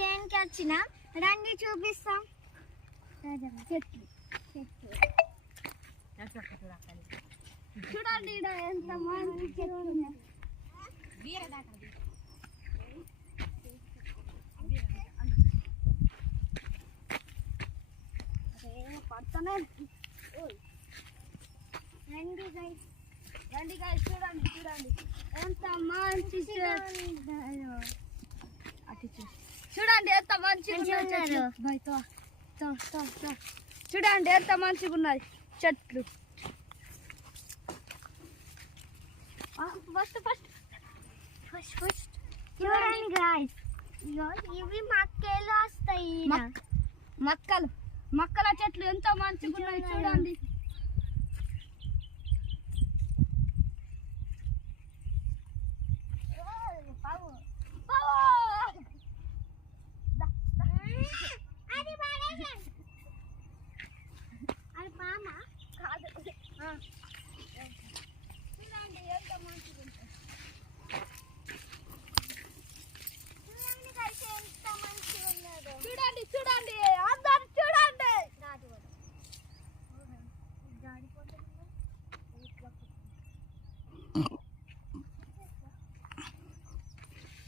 చేనుకి వచ్చిన రండి చూపిస్తాం. చెట్లు చూడండి ఎంత మంచి చెట్లు పడుతున్నాయి. రండి గైస్ చూడండి చూడండి ఎంత మంచి చూడండి ఎంత మంచిగా చూడండి ఎంత మంచిగా ఉన్నాయి చెట్లు. ఫస్ట్ ఫస్ట్ ఫస్ట్ ఫస్ట్ చూడండి గైస్ ఇవి మక్కలు వస్తాయి. మక్కల చెట్లు ఎంత మంచిగా ఉన్నాయి చూడండి. చూడండి చూడండి అందరు చూడండి.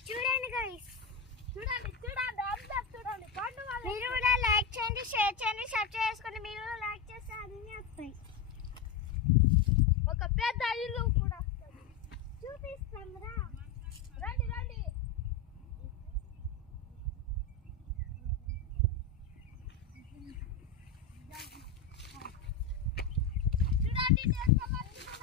చూడండి గైస్ చూడండి చూడండి అందరు చూడండి. మీరు కూడా లైక్ చేయండి, షేర్ చేయండి, సబ్స్క్రైబ్ చేసుకోండి. మీరు కూడా లైక్ చేస్తే అన్నీ వస్తాయి. ఒక పెద్ద ఇల్లు కూడా వస్తుంది చూపిస్తాం రా. రండి రండి చూడండి ఎంత మంచిగా